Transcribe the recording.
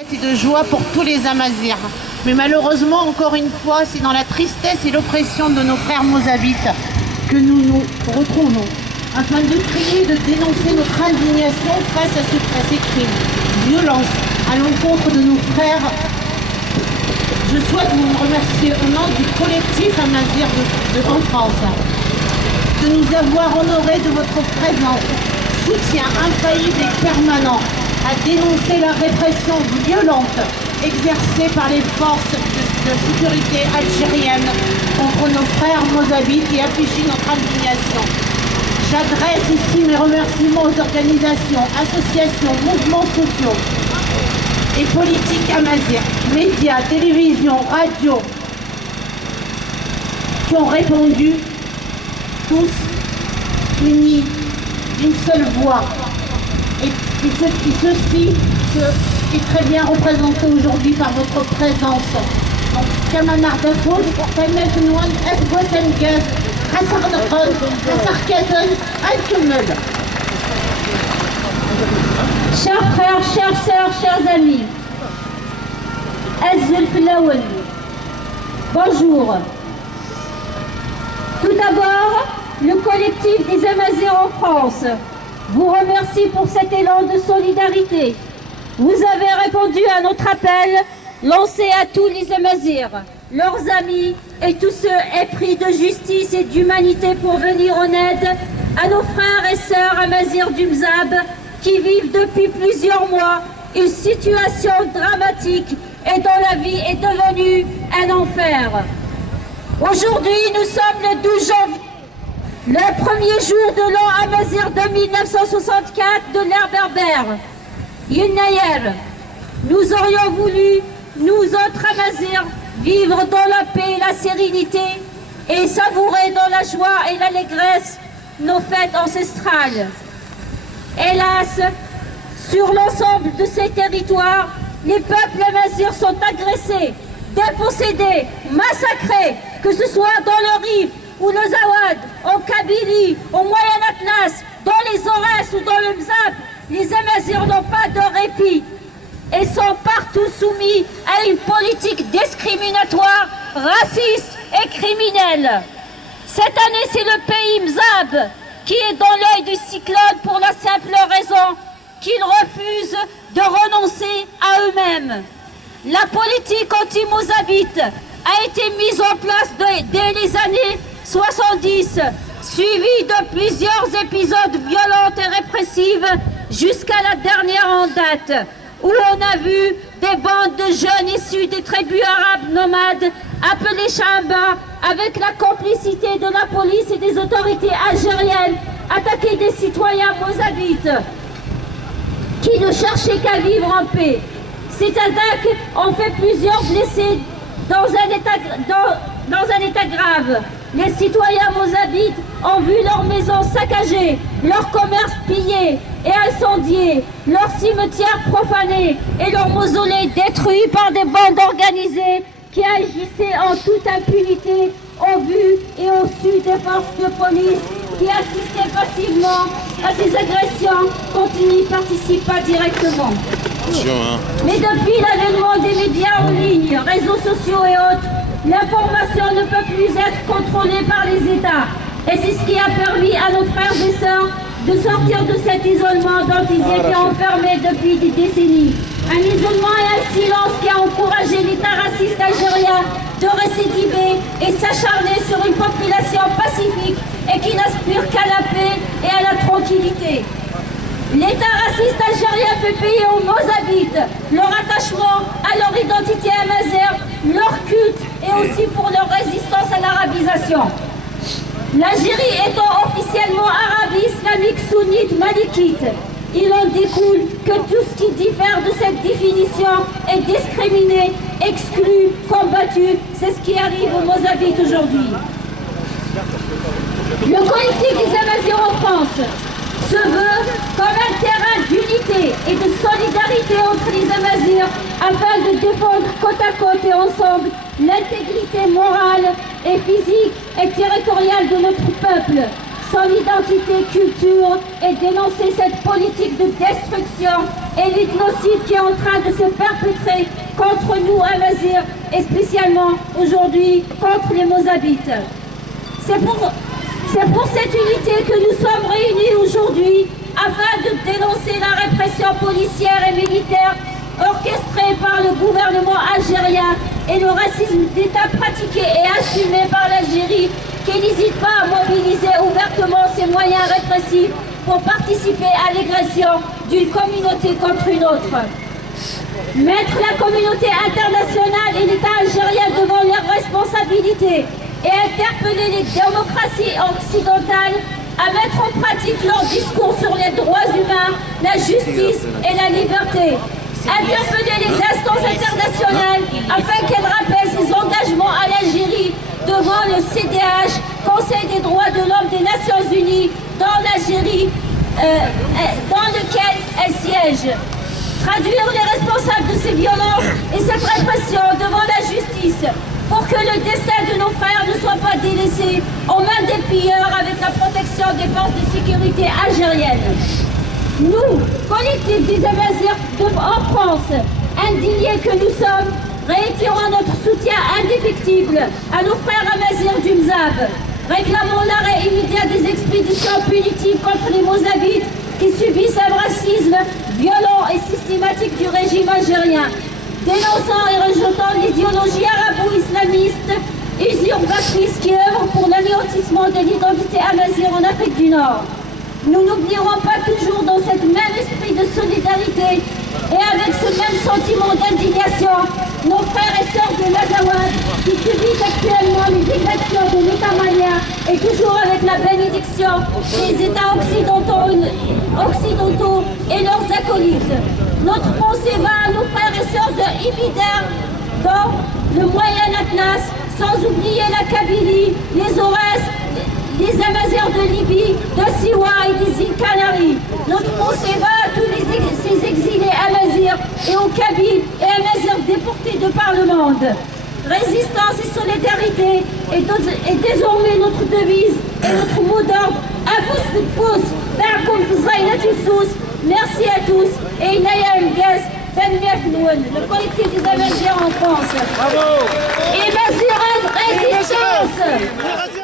Et de joie pour tous les Amazirs. Mais malheureusement, encore une fois, c'est dans la tristesse et l'oppression de nos frères mozabites que nous nous retrouvons, afin de crier, de dénoncer notre indignation face à ces crimes, violences à l'encontre de nos frères. Je souhaite vous remercier au nom du collectif Amazir de Grande France de nous avoir honorés de votre présence, soutien infaillible et permanent à dénoncer la répression violente exercée par les forces de sécurité algériennes contre nos frères mozabites et afficher notre indignation. J'adresse ici mes remerciements aux organisations, associations, mouvements sociaux et politiques amazirs, médias, télévision, radio, qui ont répondu tous unis d'une seule voix. Et ceci est très bien représenté aujourd'hui par votre présence. Donc, كما نعرفوا كما نوان أثبت الجاز حسر نقل حسر كذا الكمل. Chers frères, chères sœurs, chers amis, Azul Flowen, bonjour. Tout d'abord, le collectif des Amazirs en France vous remercie pour cet élan de solidarité. Vous avez répondu à notre appel lancé à tous les Amazirs, leurs amis et tous ceux épris de justice et d'humanité pour venir en aide à nos frères et sœurs Amazirs du Mzab qui vivent depuis plusieurs mois une situation dramatique et dont la vie est devenue un enfer. Aujourd'hui, nous sommes le 12 janvier. Le premier jour de l'an Amazir de 1964 de l'ère berbère. Yunayer, nous aurions voulu, nous autres Amazirs, vivre dans la paix et la sérénité et savourer dans la joie et l'allégresse nos fêtes ancestrales. Hélas, sur l'ensemble de ces territoires, les peuples Amazirs sont agressés, dépossédés, massacrés, que ce soit dans le Rif ou le Zawad, en Kabylie, au Moyen Atlas, dans les Aurès ou dans le Mzab, les Amazirs n'ont pas de répit et sont partout soumis à une politique discriminatoire, raciste et criminelle. Cette année, c'est le pays Mzab qui est dans l'œil du cyclone pour la simple raison qu'ils refusent de renoncer à eux-mêmes. La politique anti-mozabite a été mise en place dès les années 70, suivie de plusieurs épisodes violents et répressifs jusqu'à la dernière en date, où on a vu des bandes de jeunes issus des tribus arabes nomades appelées Chamba, avec la complicité de la police et des autorités algériennes, attaquer des citoyens mozabites qui ne cherchaient qu'à vivre en paix. Ces attaques ont fait plusieurs blessés dans un état grave. Les citoyens mozabites ont vu leurs maisons saccagées, leurs commerces pillés et incendiés, leurs cimetières profanés et leurs mausolées détruits par des bandes organisées qui agissaient en toute impunité au vu et au su des forces de police qui assistaient passivement à ces agressions quand ils n'y participent pas directement. Mais depuis l'avènement des médias en ligne, réseaux sociaux et autres, l'information ne peut plus être contrôlée par les États. Et c'est ce qui a permis à nos frères et sœurs de sortir de cet isolement dont ils étaient enfermés depuis des décennies. Un isolement et un silence qui a encouragé l'État raciste algérien de récidiver et s'acharner sur une population pacifique et qui n'aspire qu'à la paix et à la tranquillité. L'État raciste algérien fait payer aux Mozabites leur attachement à leur identité amazigh, leur culte et aussi pour leur résistance à l'arabisation. L'Algérie étant officiellement arabe islamique sunnite malikite, il en découle que tout ce qui diffère de cette définition est discriminé, exclu, combattu. C'est ce qui arrive aux Mozabites aujourd'hui. Le collectif des Amazirs en France se veut comme un terrain d'unité et de solidarité entre les Amazirs afin de défendre côte à côte et ensemble l'intégrité morale et physique et territoriale de notre peuple, son identité, culture et dénoncer cette politique de destruction et l'éthnocide qui est en train de se perpétrer contre nous, Amazirs, et spécialement aujourd'hui contre les Mozabites. C'est pour cette unité que nous sommes réunis aujourd'hui afin de dénoncer la répression policière et militaire orchestrée par le gouvernement algérien et le racisme d'État pratiqué et assumé par l'Algérie qui n'hésite pas à mobiliser ouvertement ses moyens répressifs pour participer à l'agression d'une communauté contre une autre. Mettre la communauté internationale et l'État algérien devant leurs responsabilités et interpeller les démocraties occidentales à mettre en pratique leur discours sur les droits humains, la justice et la liberté. Interpeller les instances internationales afin qu'elles rappellent ses engagements à l'Algérie devant le CDH, Conseil des droits de l'homme des Nations Unies, dans l'Algérie, dans lequel elle siège. Traduire les responsables de ces violences et cette répression devant la justice pour que le destin de nos frères ne soit pas délaissé aux mains des pilleurs avec la protection des forces de sécurité algériennes. Nous, collectif des Amazirs en France, indignés que nous sommes, réitérons notre soutien indéfectible à nos frères Amazirs du Mzab. Réclamons l'arrêt immédiat des expéditions punitives contre les Mozabites qui subissent un racisme violent et systématique du régime algérien. Dénonçant et rejetant l'idéologie arabo-islamiste usurpatrice qui œuvre pour l'anéantissement de l'identité amazigh en Afrique du Nord. Nous n'oublierons pas toujours dans ce même esprit de solidarité et avec ce même sentiment d'indignation nos frères et sœurs de l'Azawad qui subissent actuellement les exactions de l'État malien et toujours avec la bénédiction des États occidentaux et leurs acolytes. Notre pensée va à nos frères et sœurs de Ibider dans le Moyen Atlas, sans oublier la Kabylie, les Aurès, les Amazirs de Libye, de Siwa et des îles Canaries. Notre pensée va à tous ces exilés Amazirs et aux Kabyles et Amazirs déportés de par le monde. Résistance et solidarité est désormais notre devise et notre mot d'ordre. Merci à tous et Inaya Mgaz, le collectif des Amazirs en France. Bravo. Et Amazirs résistance.